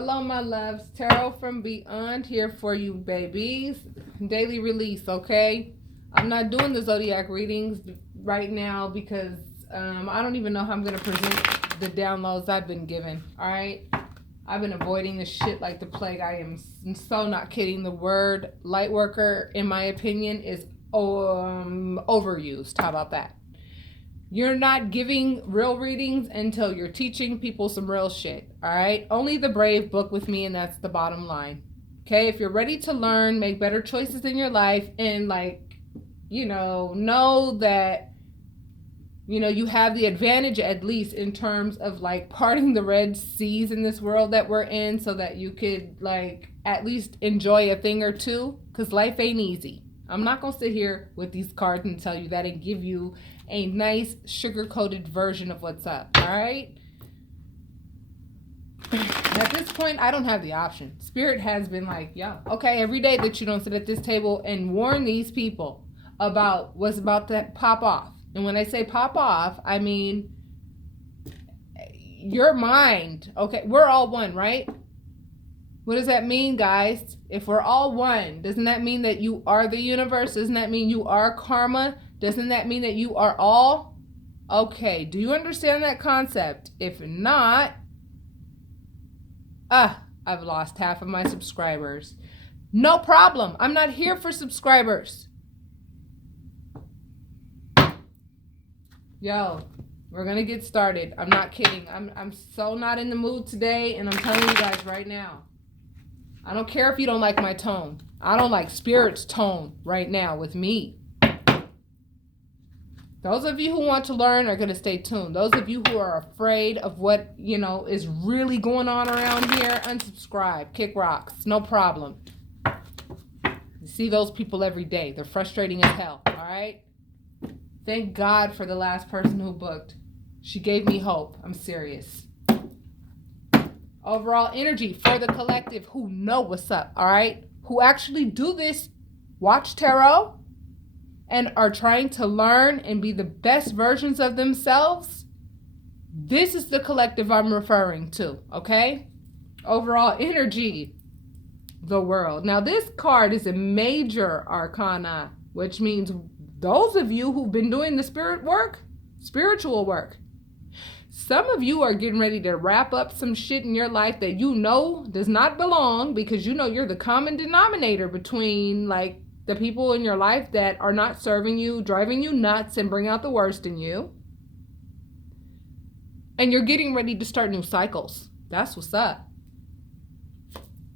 Hello, my loves. Tarot from Beyond here for you, babies. Daily release, okay? I'm not doing the zodiac readings right now because I don't even know how I'm going to present the downloads I've been given, all right? I've been avoiding this shit like the plague. I am so not kidding. The word light worker, in my opinion, is overused. How about that? You're not giving real readings until you're teaching people some real shit, all right? Only the brave book with me, and that's the bottom line. Okay, if you're ready to learn, make better choices in your life, and know that, you have the advantage at least in terms of like parting the red seas in this world that we're in so that you could like at least enjoy a thing or two, because life ain't easy. I'm not going to sit here with these cards and tell you that and give you a nice sugar-coated version of what's up, all right? At this point, I don't have the option. Spirit has been like, yo, okay, every day that you don't sit at this table and warn these people about what's about to pop off. And when I say pop off, I mean your mind. Okay, we're all one, right? What does that mean, guys? If we're all one, doesn't that mean that you are the universe? Doesn't that mean you are karma? Doesn't that mean that you are all? Okay, do you understand that concept? If not, I've lost half of my subscribers. No problem. I'm not here for subscribers. Yo, we're going to get started. I'm not kidding. I'm so not in the mood today, and I'm telling you guys right now. I don't care if you don't like my tone. I don't like Spirit's tone right now with me. Those of you who want to learn are going to stay tuned. Those of you who are afraid of what, is really going on around here, unsubscribe, kick rocks, no problem. You see those people every day. They're frustrating as hell, all right? Thank God for the last person who booked. She gave me hope. I'm serious. Overall energy for the collective who know what's up, all right? Who actually do this, watch tarot, and are trying to learn and be the best versions of themselves. This is the collective I'm referring to, okay? Overall energy, the world. Now, this card is a major arcana, which means those of you who've been doing the spiritual work, some of you are getting ready to wrap up some shit in your life that does not belong, because you're the common denominator between like the people in your life that are not serving you, driving you nuts, and bring out the worst in you. And you're getting ready to start new cycles. That's what's up.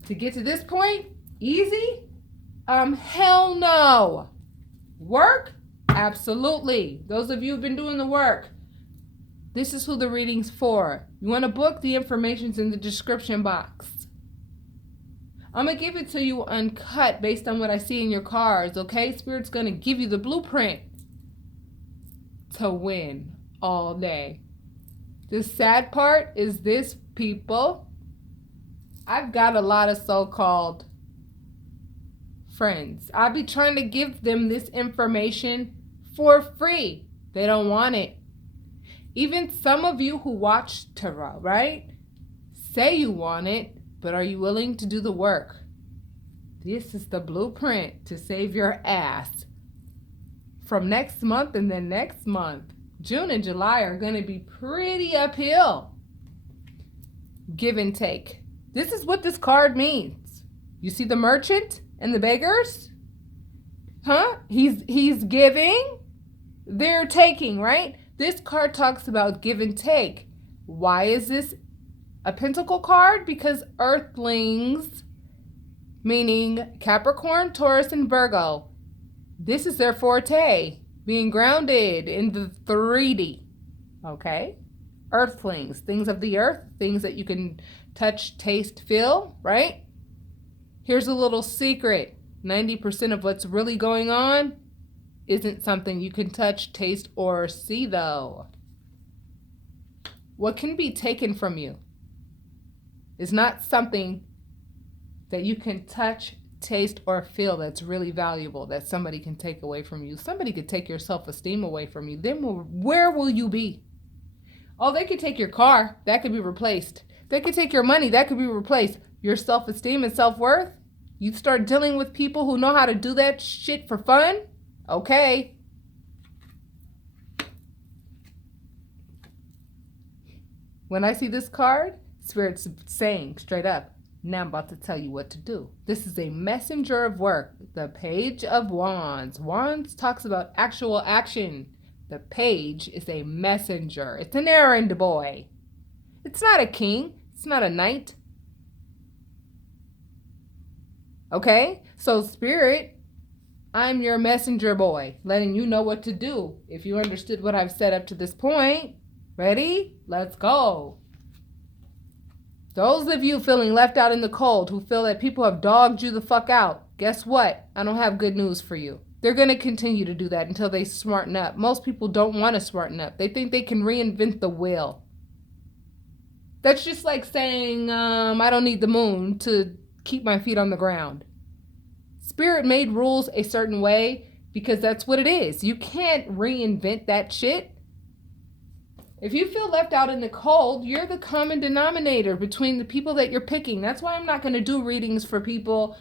To get to this point, easy? Hell no. Work? Absolutely. Those of you who've been doing the work, this is who the reading's for. You want to book? The information's in the description box. I'm going to give it to you uncut based on what I see in your cards, okay? Spirit's going to give you the blueprint to win all day. The sad part is this, people. I've got a lot of so-called friends. I'll be trying to give them this information for free. They don't want it. Even some of you who watch tarot, right? Say you want it, but are you willing to do the work? This is the blueprint to save your ass. From next month and then next month, June and July are going to be pretty uphill. Give and take. This is what this card means. You see the merchant and the beggars? Huh? He's giving, they're taking, right? This card talks about give and take. Why is this a pentacle card? Because earthlings, meaning Capricorn, Taurus, and Virgo, this is their forte, being grounded in the 3D, okay? Earthlings, things of the earth, things that you can touch, taste, feel, right? Here's a little secret. 90% of what's really going on isn't something you can touch, taste, or see, though. What can be taken from you is not something that you can touch, taste, or feel that's really valuable, that somebody can take away from you. Somebody could take your self-esteem away from you. Then where will you be? Oh, they could take your car. That could be replaced. They could take your money. That could be replaced. Your self-esteem and self-worth. You start dealing with people who know how to do that shit for fun. Okay. When I see this card, Spirit's saying straight up, now I'm about to tell you what to do. This is a messenger of work. The Page of Wands. Wands talks about actual action. The page is a messenger. It's an errand boy. It's not a king. It's not a knight. Okay? So Spirit, I'm your messenger boy, letting you know what to do. If you understood what I've said up to this point, ready? Let's go. Those of you feeling left out in the cold, who feel that people have dogged you the fuck out, guess what? I don't have good news for you. They're going to continue to do that until they smarten up. Most people don't want to smarten up. They think they can reinvent the wheel. That's just like saying, I don't need the moon to keep my feet on the ground. Spirit made rules a certain way because that's what it is. You can't reinvent that shit. If you feel left out in the cold, you're the common denominator between the people that you're picking. That's why I'm not going to do readings for people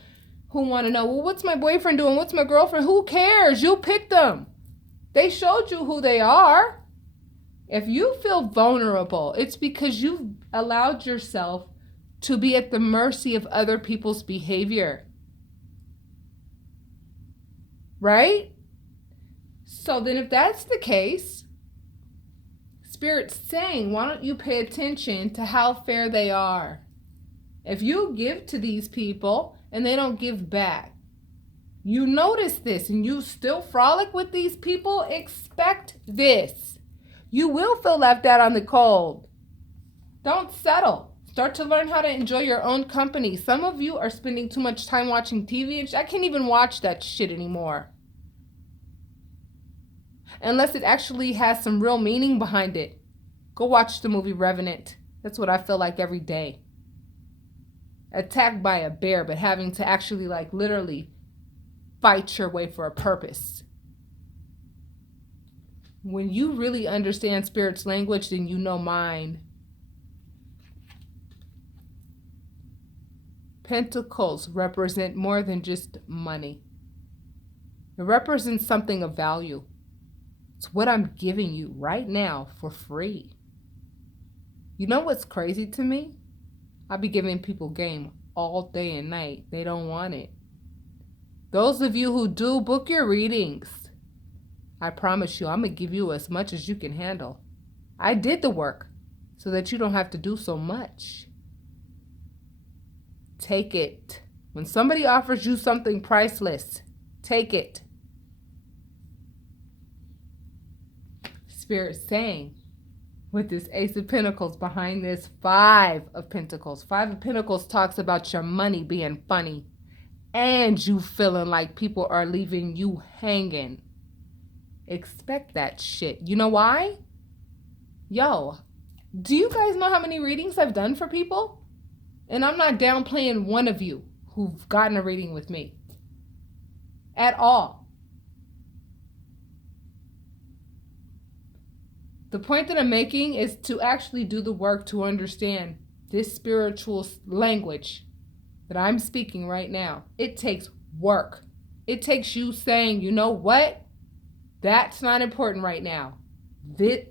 who want to know, well, what's my boyfriend doing? What's my girlfriend? Who cares? You picked them. They showed you who they are. If you feel vulnerable, it's because you've allowed yourself to be at the mercy of other people's behavior. Right? So then if that's the case, Spirit's saying, why don't you pay attention to how fair they are? If you give to these people and they don't give back, you notice this and you still frolic with these people, expect this. You will feel left out on the cold. Don't settle. Start to learn how to enjoy your own company. Some of you are spending too much time watching TV and I can't even watch that shit anymore. Unless it actually has some real meaning behind it. Go watch the movie Revenant. That's what I feel like every day. Attacked by a bear, but having to actually like literally fight your way for a purpose. When you really understand Spirit's language, then you know mine. Pentacles represent more than just money. It represents something of value. It's what I'm giving you right now for free. You know what's crazy to me? I be giving people game all day and night. They don't want it. Those of you who do, book your readings. I promise you, I'm going to give you as much as you can handle. I did the work so that you don't have to do so much. Take it. When somebody offers you something priceless, take it. Spirit saying, with this Ace of Pentacles behind this Five of Pentacles. Five of Pentacles talks about your money being funny and you feeling like people are leaving you hanging. Expect that shit. You know why? Yo, do you guys know how many readings I've done for people? And I'm not downplaying one of you who've gotten a reading with me at all. The point that I'm making is to actually do the work to understand this spiritual language that I'm speaking right now. It takes work. It takes you saying, you know what? That's not important right now.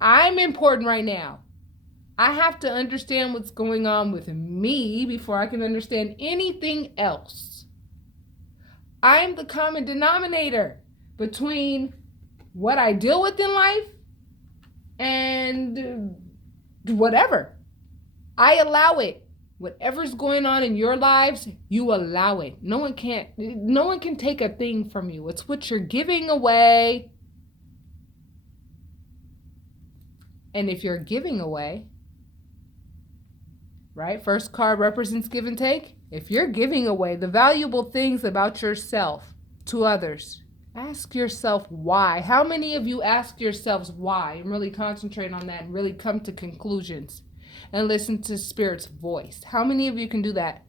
I'm important right now. I have to understand what's going on with me before I can understand anything else. I'm the common denominator between what I deal with in life and whatever. I allow it. Whatever's going on in your lives, you allow it. No one can take a thing from you. It's what you're giving away. And if you're giving away, right? First card represents give and take. If you're giving away the valuable things about yourself to others, ask yourself why. How many of you ask yourselves why and really concentrate on that and really come to conclusions and listen to Spirit's voice? How many of you can do that?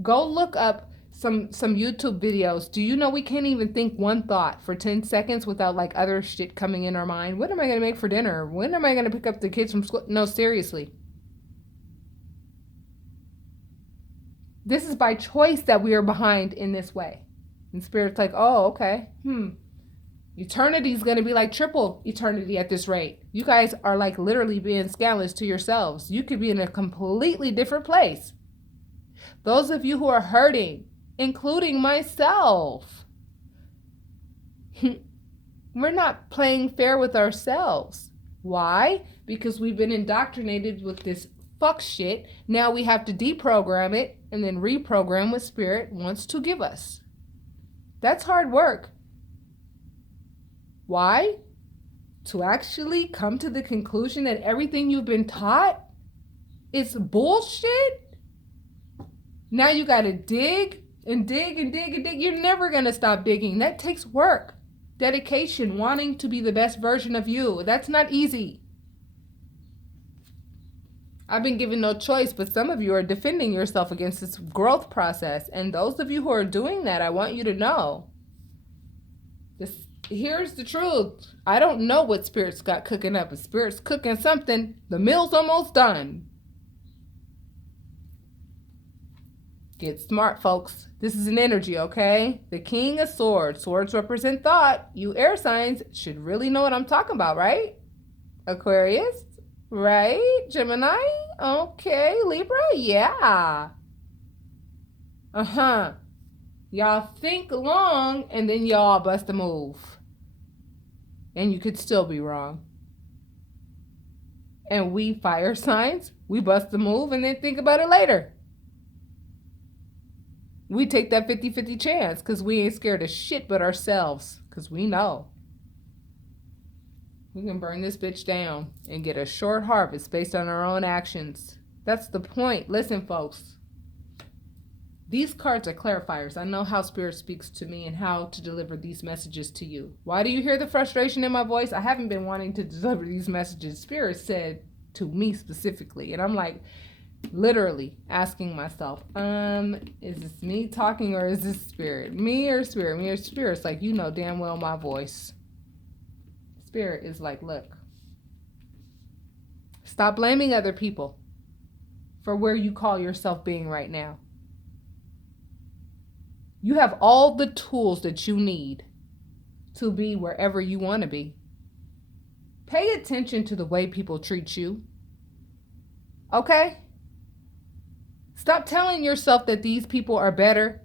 Go look up some YouTube videos. Do you know we can't even think one thought for 10 seconds without like other shit coming in our mind? What am I going to make for dinner? When am I going to pick up the kids from school? No, seriously. This is by choice that we are behind in this way. And Spirit's like, oh, okay. Eternity is going to be like triple eternity at this rate. You guys are like literally being scandalous to yourselves. You could be in a completely different place. Those of you who are hurting, including myself, we're not playing fair with ourselves. Why? Because we've been indoctrinated with this fuck shit. Now we have to deprogram it and then reprogram what Spirit wants to give us. That's hard work. Why? To actually come to the conclusion that everything you've been taught is bullshit? Now you got to dig and dig and dig and dig. You're never going to stop digging. That takes work, dedication, wanting to be the best version of you. That's not easy. I've been given no choice, but some of you are defending yourself against this growth process. And those of you who are doing that, I want you to know, here's the truth. I don't know what Spirit's got cooking up. If Spirit's cooking something, the meal's almost done. Get smart, folks. This is an energy, okay? The King of Swords. Swords represent thought. You air signs should really know what I'm talking about, right? Aquarius, right? Gemini, okay. Libra, yeah. Y'all think long and then y'all bust a move. And you could still be wrong. And we fire signs, we bust a move and then think about it later. We take that 50-50 chance because we ain't scared of shit but ourselves. Because we know. We can burn this bitch down and get a short harvest based on our own actions. That's the point. Listen, folks. These cards are clarifiers. I know how Spirit speaks to me and how to deliver these messages to you. Why do you hear the frustration in my voice? I haven't been wanting to deliver these messages. Spirit said to me specifically. And I'm like, literally asking myself, is this me talking or is this Spirit? Me or Spirit? Me or Spirit? It's like, you know damn well my voice. Spirit is like, look, stop blaming other people for where you call yourself being right now. You have all the tools that you need to be wherever you want to be. Pay attention to the way people treat you. Okay? Stop telling yourself that these people are better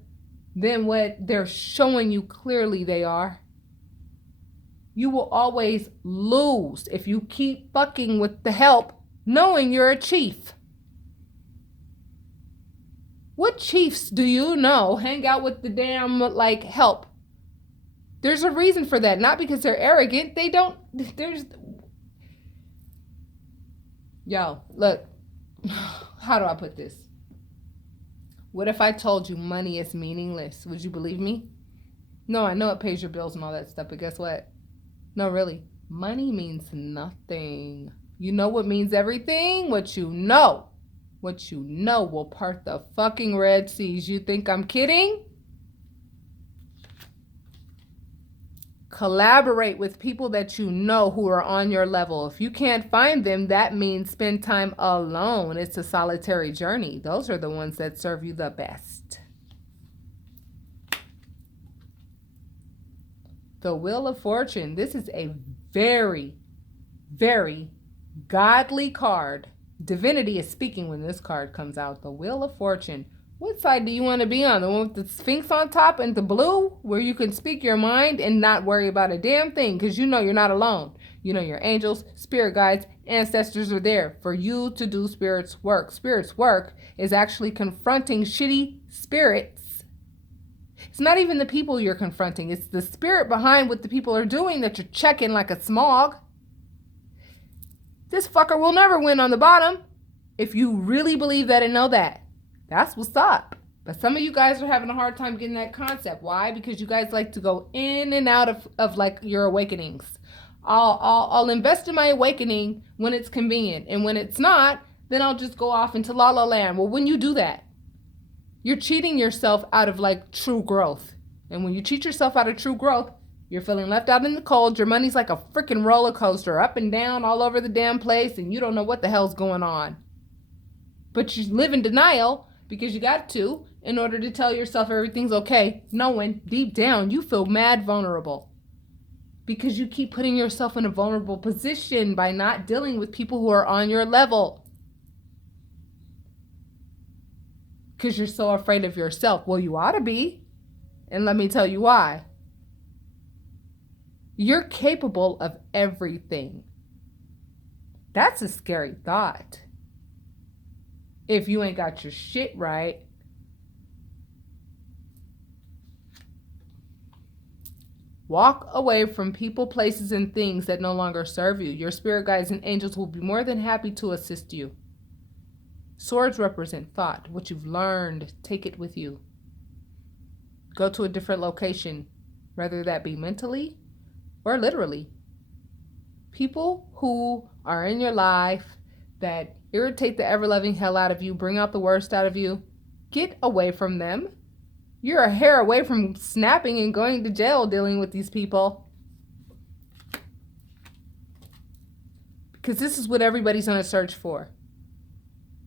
than what they're showing you clearly they are. You will always lose if you keep fucking with the help knowing you're a chief. What chiefs do you know hang out with the damn, like, help? There's a reason for that. Not because they're arrogant. They don't, Yo, look. How do I put this? What if I told you money is meaningless? Would you believe me? No, I know it pays your bills and all that stuff, but guess what? No, really. Money means nothing. You know what means everything? What you know. What you know will part the fucking Red Seas. You think I'm kidding? Collaborate with people that you know who are on your level. If you can't find them, that means spend time alone. It's a solitary journey. Those are the ones that serve you the best. The Wheel of Fortune. This is a very, very godly card. Divinity is speaking when this card comes out. The Wheel of Fortune. What side do you want to be on? The one with the Sphinx on top and the blue, where you can speak your mind and not worry about a damn thing, because you know you're not alone. You know your angels, spirit guides, ancestors are there for you to do Spirit's work. Spirit's work is actually confronting shitty spirits. It's not even the people you're confronting. It's the spirit behind what the people are doing that you're checking like a smog. This fucker will never win on the bottom. If you really believe that and know that. That's what's up. But some of you guys are having a hard time getting that concept. Why? Because you guys like to go in and out of like your awakenings. I'll invest in my awakening when it's convenient. And when it's not, then I'll just go off into La La Land. Well, when you do that, You're cheating yourself out of like true growth. And when you cheat yourself out of true growth, you're feeling left out in the cold. Your money's like a freaking roller coaster, up and down all over the damn place, and you don't know what the hell's going on. But you live in denial because you got to in order to tell yourself everything's okay, knowing deep down you feel mad vulnerable. Because you keep putting yourself in a vulnerable position by not dealing with people who are on your level. Because you're so afraid of yourself. Well, you ought to be. And let me tell you why. You're capable of everything. That's a scary thought. If you ain't got your shit right. Walk away from people, places, and things that no longer serve you. Your spirit guides and angels will be more than happy to assist you. Swords represent thought, what you've learned. Take it with you. Go to a different location, whether that be mentally or literally. People who are in your life that irritate the ever-loving hell out of you, bring out the worst out of you, get away from them. You're a hair away from snapping and going to jail dealing with these people. Because this is what everybody's on a search for.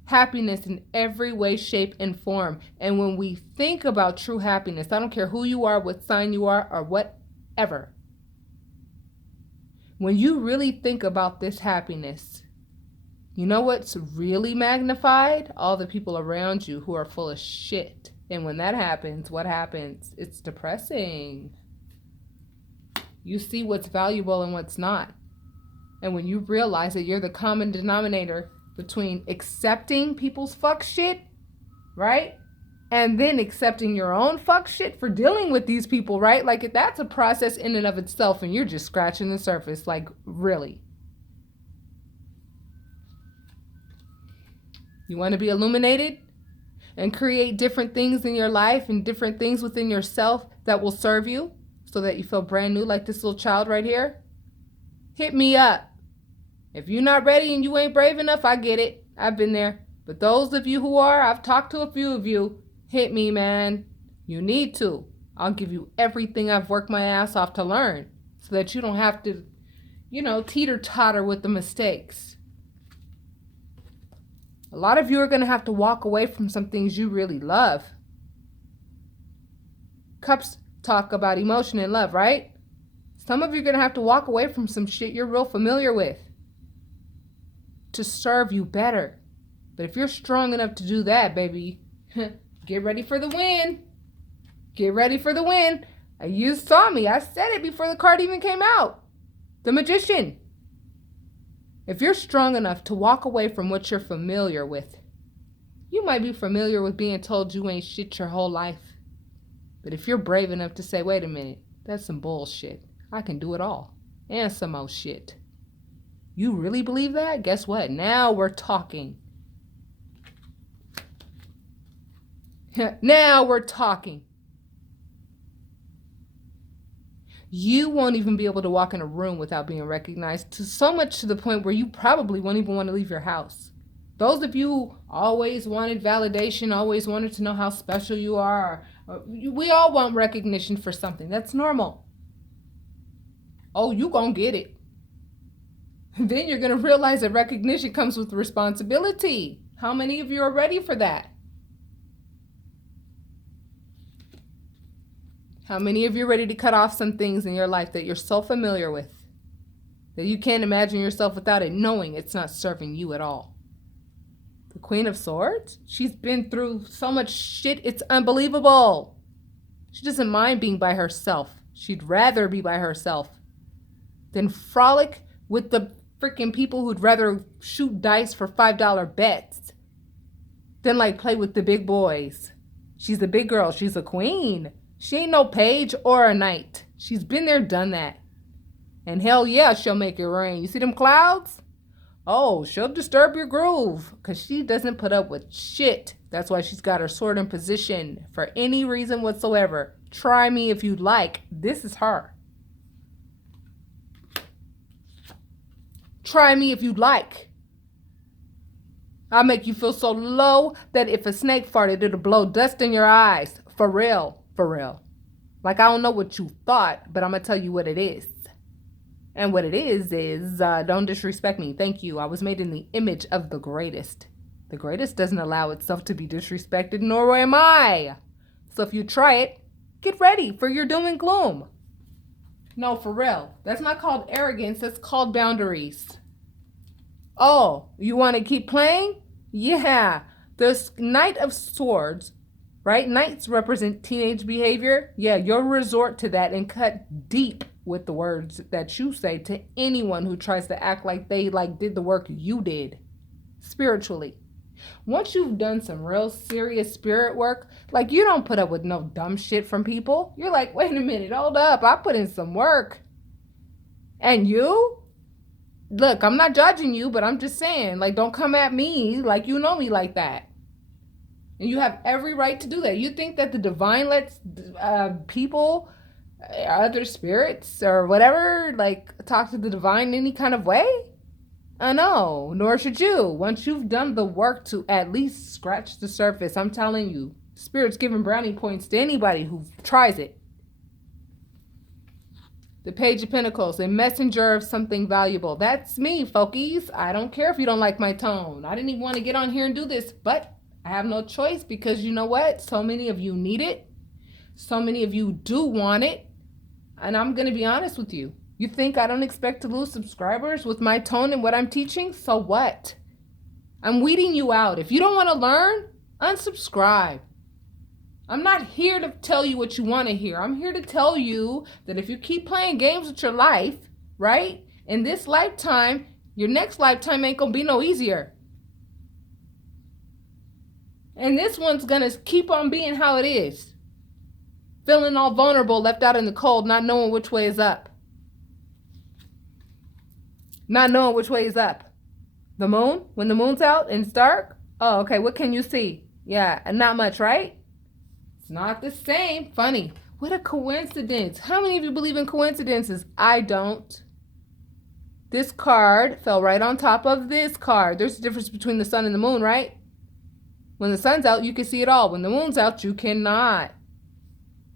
Happiness in every way, shape, and form. And when we think about true happiness, I don't care who you are, what sign you are, or whatever. When you really think about this happiness, you know what's really magnified? All the people around you who are full of shit. And when that happens, what happens? It's depressing. You see what's valuable and what's not. And when you realize that you're the common denominator between accepting people's fuck shit, right? And then accepting your own fuck shit for dealing with these people, right? Like, that's a process in and of itself, and you're just scratching the surface. Like, really. You want to be illuminated and create different things in your life and different things within yourself that will serve you so that you feel brand new like this little child right here? Hit me up. If you're not ready and you ain't brave enough, I get it. I've been there. But those of you who are, I've talked to a few of you. Hit me, man. You need to. I'll give you everything I've worked my ass off to learn so that you don't have to, teeter-totter with the mistakes. A lot of you are going to have to walk away from some things you really love. Cups talk about emotion and love, right? Some of you are going to have to walk away from some shit you're real familiar with to serve you better. But if you're strong enough to do that, baby, get ready for the win. Get ready for the win. You saw me. I said it before the card even came out. The Magician. If you're strong enough to walk away from what you're familiar with, you might be familiar with being told you ain't shit your whole life. But if you're brave enough to say, wait a minute, that's some bullshit. I can do it all. And some more shit. You really believe that? Guess what? Now we're talking. Now we're talking. You won't even be able to walk in a room without being recognized, to so much to the point where you probably won't even want to leave your house. Those of you who always wanted validation, always wanted to know how special you are, we all want recognition for something. That's normal. Oh, you gonna get it. Then you're gonna realize that recognition comes with responsibility. How many of you are ready for that? How many of you are ready to cut off some things in your life that you're so familiar with that you can't imagine yourself without it, knowing it's not serving you at all? The Queen of Swords, she's been through so much shit, it's unbelievable. She doesn't mind being by herself. She'd rather be by herself than frolic with the freaking people who'd rather shoot dice for $5 bets than like play with the big boys. She's a big girl. She's a queen. She ain't no page or a knight. She's been there, done that. And hell yeah, she'll make it rain. You see them clouds? Oh, she'll disturb your groove because she doesn't put up with shit. That's why she's got her sword in position for any reason whatsoever. Try me if you'd like. This is her. Try me if you'd like. I'll make you feel so low that if a snake farted, it'll blow dust in your eyes. For real. For real. Like, I don't know what you thought, but I'm going to tell you what it is. And what it is don't disrespect me. Thank you. I was made in the image of the greatest. The greatest doesn't allow itself to be disrespected, nor am I. So if you try it, get ready for your doom and gloom. No, for real. That's not called arrogance. That's called boundaries. Oh, you want to keep playing? Yeah. The Knight of Swords, right? Knights represent teenage behavior. Yeah, you'll resort to that and cut deep with the words that you say to anyone who tries to act like they did the work you did spiritually. Once you've done some real serious spirit work, you don't put up with no dumb shit from people. You're like, wait a minute, hold up. I put in some work. And you? Look, I'm not judging you, but I'm just saying, don't come at me like you know me like that. And you have every right to do that. You think that the divine lets people, other spirits or whatever, talk to the divine any kind of way? No, nor should you. Once you've done the work to at least scratch the surface, I'm telling you, Spirit's giving brownie points to anybody who tries it. The Page of Pentacles, a messenger of something valuable. That's me, folkies. I don't care if you don't like my tone. I didn't even want to get on here and do this, but I have no choice because you know what? So many of you need it. So many of you do want it. And I'm going to be honest with you. You think I don't expect to lose subscribers with my tone and what I'm teaching? So what? I'm weeding you out. If you don't want to learn, unsubscribe. I'm not here to tell you what you want to hear. I'm here to tell you that if you keep playing games with your life, right, in this lifetime, your next lifetime ain't going to be no easier. And this one's going to keep on being how it is. Feeling all vulnerable, left out in the cold, not knowing which way is up. Not knowing which way is up. The moon? When the moon's out and it's dark? Oh, okay. What can you see? Yeah, not much, right? It's not the same. Funny. What a coincidence. How many of you believe in coincidences? I don't. This card fell right on top of this card. There's a difference between the sun and the moon, right? When the sun's out, you can see it all. When the moon's out, you cannot.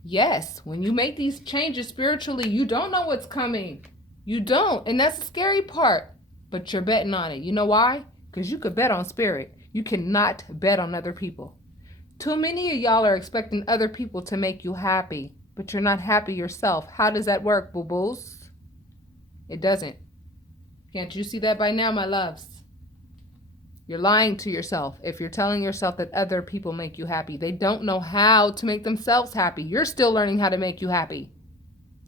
Yes, when you make these changes spiritually, you don't know what's coming. You don't. And that's the scary part. But you're betting on it. You know why? Because you could bet on spirit. You cannot bet on other people. Too many of y'all are expecting other people to make you happy, but you're not happy yourself. How does that work, boo-boos? It doesn't. Can't you see that by now, my loves? You're lying to yourself if you're telling yourself that other people make you happy. They don't know how to make themselves happy. You're still learning how to make you happy.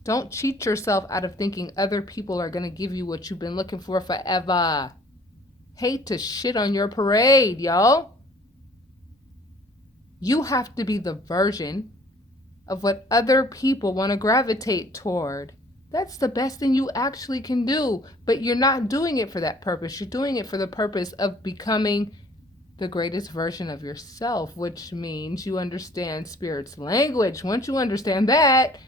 Don't cheat yourself out of thinking other people are going to give you what you've been looking for forever. Hate to shit on your parade, y'all. You have to be the version of what other people want to gravitate toward. That's the best thing you actually can do. But you're not doing it for that purpose. You're doing it for the purpose of becoming the greatest version of yourself, which means you understand Spirit's language. Once you understand that,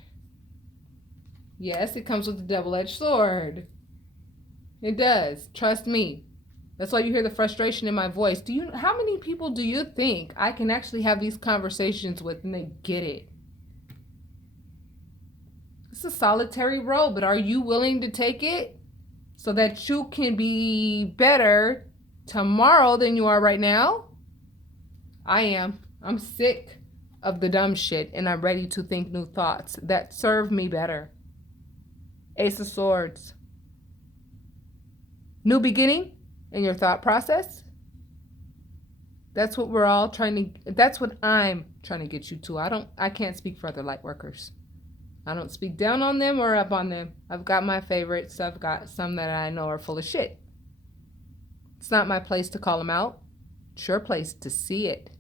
yes, it comes with a double-edged sword. It does. Trust me. That's why you hear the frustration in my voice. How many people do you think I can actually have these conversations with and they get it? It's a solitary road, but are you willing to take it so that you can be better tomorrow than you are right now? I am. I'm sick of the dumb shit and I'm ready to think new thoughts that serve me better. Ace of Swords. New beginning in your thought process. That's what that's what I'm trying to get you to. I can't speak for other light workers. I don't speak down on them or up on them. I've got my favorites. I've got some that I know are full of shit. It's not my place to call them out. It's your place to see it.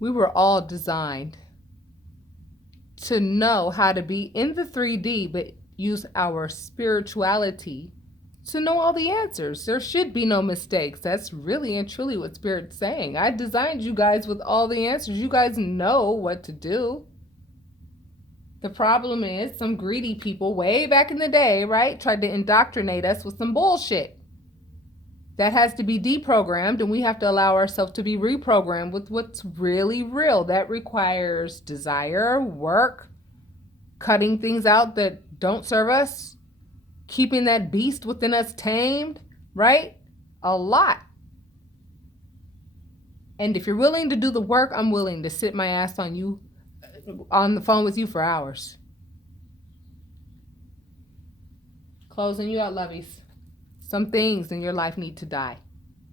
We were all designed to know how to be in the 3D, but use our spirituality to know all the answers. There should be no mistakes. That's really and truly what Spirit's saying. I designed you guys with all the answers. You guys know what to do. The problem is some greedy people way back in the day, right, tried to indoctrinate us with some bullshit. That has to be deprogrammed, and we have to allow ourselves to be reprogrammed with what's really real. That requires desire, work, cutting things out that don't serve us, keeping that beast within us tamed, right? A lot. And if you're willing to do the work, I'm willing to sit my ass on the phone with you for hours. Closing you out, lovies. Some things in your life need to die,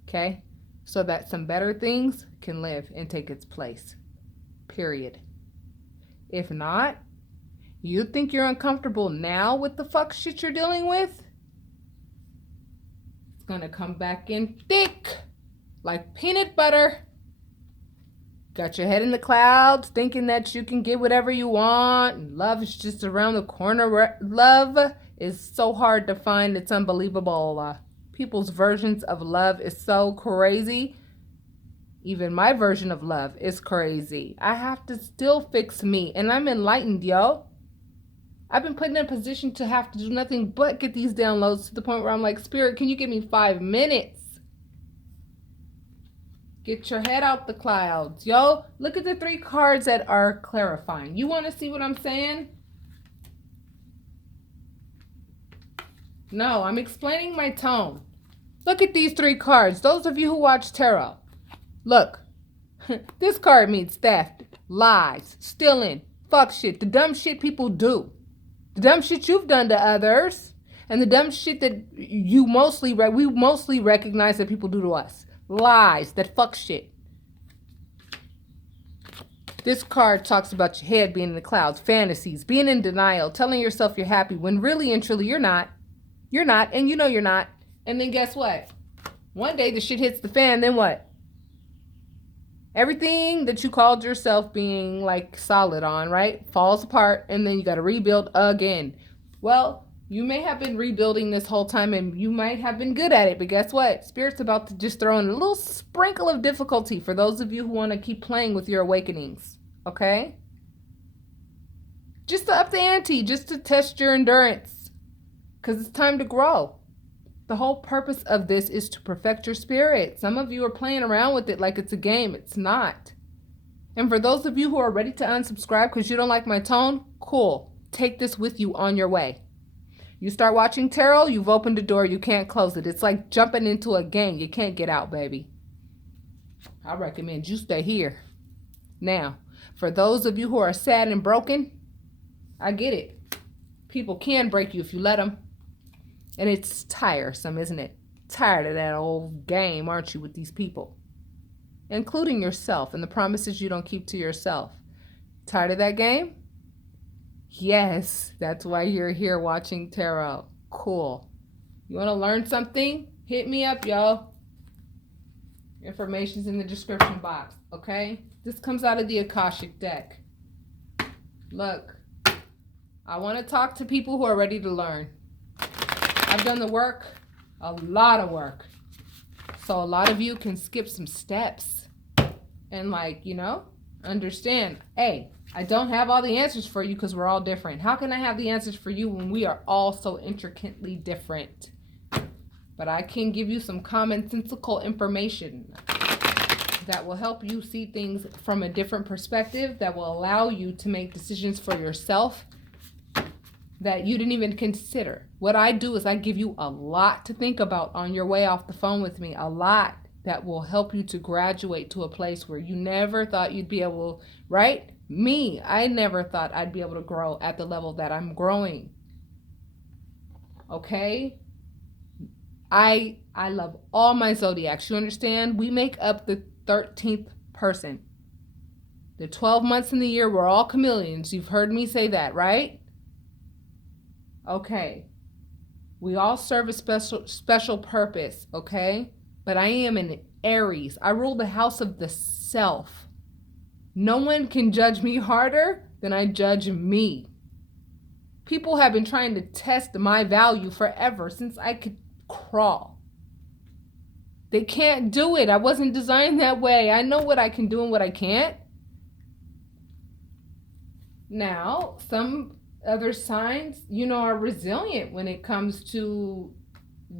okay? So that some better things can live and take its place, period. If not, you think you're uncomfortable now with the fuck shit you're dealing with? It's gonna come back in thick, like peanut butter. Got your head in the clouds, thinking that you can get whatever you want, and love is just around the corner. Love is so hard to find, it's unbelievable. People's versions of love is so crazy. Even my version of love is crazy. I have to still fix me, and I'm enlightened, yo. I've been put in a position to have to do nothing but get these downloads to the point where I'm like, Spirit, can you give me 5 minutes? Get your head out the clouds, yo. Look at the 3 cards that are clarifying. You want to see what I'm saying? No, I'm explaining my tone. Look at these 3 cards. Those of you who watch tarot. Look. This card means theft, lies, stealing, fuck shit, the dumb shit people do. The dumb shit you've done to others. And the dumb shit that we mostly recognize that people do to us. Lies, that fuck shit. This card talks about your head being in the clouds, fantasies, being in denial, telling yourself you're happy when really and truly you're not. You're not, and you know you're not. And then guess what? One day the shit hits the fan, then what? Everything that you called yourself being like solid on, right, falls apart, and then you got to rebuild again. Well, you may have been rebuilding this whole time, and you might have been good at it, but guess what? Spirit's about to just throw in a little sprinkle of difficulty for those of you who want to keep playing with your awakenings, okay? Just to up the ante, just to test your endurance, because it's time to grow. The whole purpose of this is to perfect your spirit. Some of you are playing around with it like it's a game. It's not. And for those of you who are ready to unsubscribe because you don't like my tone, cool. Take this with you on your way. You start watching tarot, you've opened a door, you can't close it. It's like jumping into a game. You can't get out, baby. I recommend you stay here. Now, for those of you who are sad and broken, I get it. People can break you if you let them. And it's tiresome, isn't it? Tired of that old game, aren't you, with these people? Including yourself and the promises you don't keep to yourself. Tired of that game? Yes, that's why you're here watching tarot. Cool. You want to learn something? Hit me up, yo. Information's in the description box, okay? This comes out of the Akashic deck. Look, I want to talk to people who are ready to learn. I've done the work, a lot of work. So a lot of you can skip some steps and understand, hey, I don't have all the answers for you because we're all different. How can I have the answers for you when we are all so intricately different? But I can give you some commonsensical information that will help you see things from a different perspective, that will allow you to make decisions for yourself that you didn't even consider. What I do is I give you a lot to think about on your way off the phone with me, a lot that will help you to graduate to a place where you never thought you'd be able, right? Me, I never thought I'd be able to grow at the level that I'm growing. Okay? I love all my zodiacs. You understand? We make up the 13th person. The 12 months in the year, we're all chameleons. You've heard me say that, right? Okay. We all serve a special purpose, okay? But I am an Aries. I rule the house of the self. No one can judge me harder than I judge me. People have been trying to test my value forever, since I could crawl. They can't do it. I wasn't designed that way. I know what I can do and what I can't. Now, some other signs, are resilient when it comes to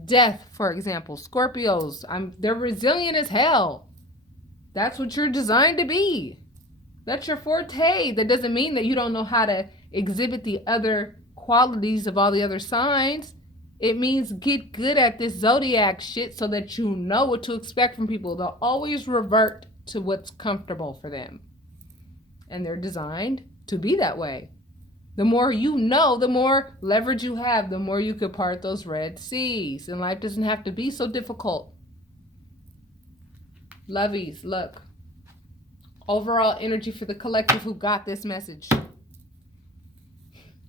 death, for example. Scorpios, they're resilient as hell. That's what you're designed to be. That's your forte. That doesn't mean that you don't know how to exhibit the other qualities of all the other signs. It means get good at this zodiac shit so that you know what to expect from people. They'll always revert to what's comfortable for them. And they're designed to be that way. The more you know, the more leverage you have, the more you could part those red seas. And life doesn't have to be so difficult. Lovies, look. Overall energy for the collective who got this message.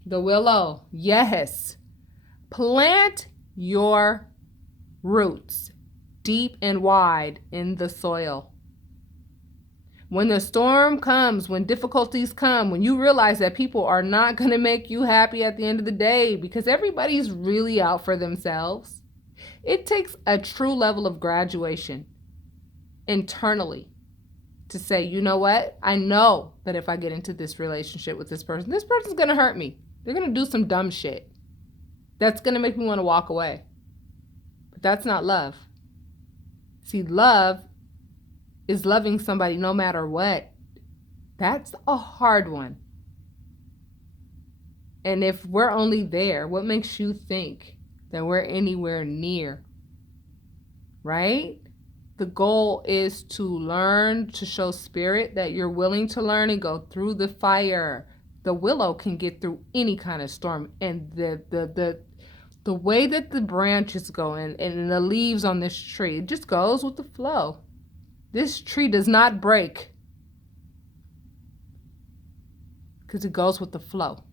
The willow, yes. Plant your roots deep and wide in the soil. When the storm comes, when difficulties come, when you realize that people are not going to make you happy at the end of the day because everybody's really out for themselves, it takes a true level of graduation internally to say, you know what? I know that if I get into this relationship with this person's going to hurt me. They're going to do some dumb shit. That's going to make me want to walk away. But that's not love. See, love is loving somebody no matter what. That's a hard one. And if we're only there, what makes you think that we're anywhere near? Right? The goal is to learn, to show spirit that you're willing to learn and go through the fire. The willow can get through any kind of storm. And the way that the branches go and the leaves on this tree, it just goes with the flow. This tree does not break because it goes with the flow.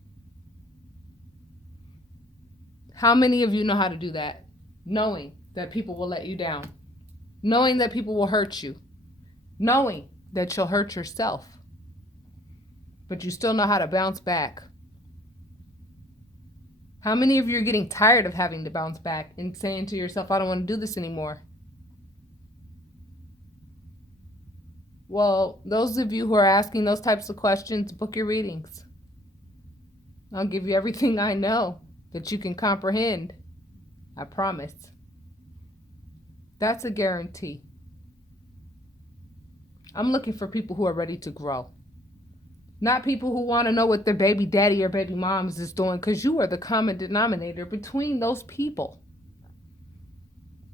How many of you know how to do that? Knowing that people will let you down. Knowing that people will hurt you. Knowing that you'll hurt yourself. But you still know how to bounce back. How many of you are getting tired of having to bounce back and saying to yourself, I don't want to do this anymore? Well, those of you who are asking those types of questions, book your readings. I'll give you everything I know that you can comprehend. I promise. That's a guarantee. I'm looking for people who are ready to grow. Not people who want to know what their baby daddy or baby moms is doing, because you are the common denominator between those people.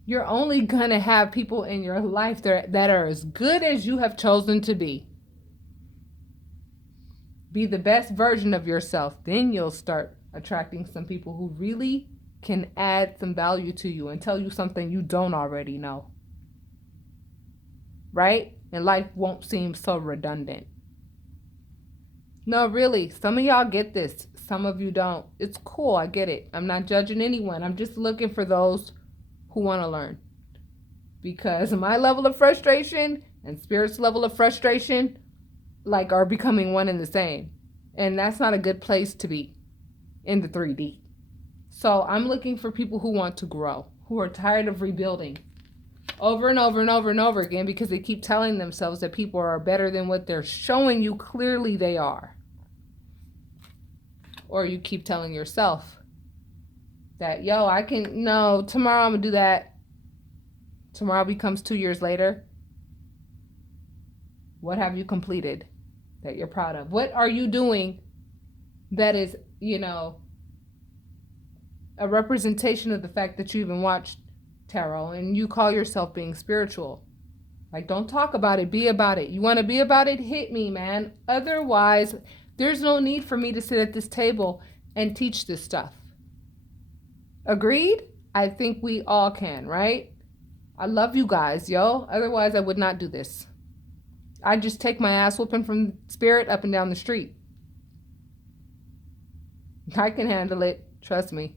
You're only going to have people in your life that are as good as you have chosen to be. Be the best version of yourself. Then you'll start attracting some people who really can add some value to you and tell you something you don't already know. Right? And life won't seem so redundant. No, really, some of y'all get this. Some of you don't. It's cool. I get it. I'm not judging anyone. I'm just looking for those who want to learn. Because my level of frustration and Spirit's level of frustration are becoming one and the same. And that's not a good place to be in the 3D. So I'm looking for people who want to grow, who are tired of rebuilding over and over and over and over again because they keep telling themselves that people are better than what they're showing you clearly they are. Or you keep telling yourself that, tomorrow I'm going to do that. Tomorrow becomes 2 years later. What have you completed that you're proud of? What are you doing that is, a representation of the fact that you even watched tarot and you call yourself being spiritual? Don't talk about it, be about it. You want to be about it? Hit me, man. Otherwise, there's no need for me to sit at this table and teach this stuff. Agreed? I think we all can, right? I love you guys, yo. Otherwise, I would not do this. I'd just take my ass whooping from Spirit up and down the street. I can handle it. Trust me.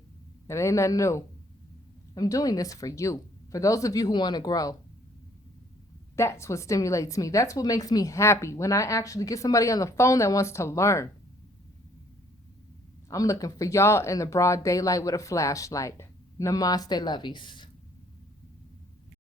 It ain't nothing new. I'm doing this for you. For those of you who want to grow. That's what stimulates me. That's what makes me happy when I actually get somebody on the phone that wants to learn. I'm looking for y'all in the broad daylight with a flashlight. Namaste, lovies.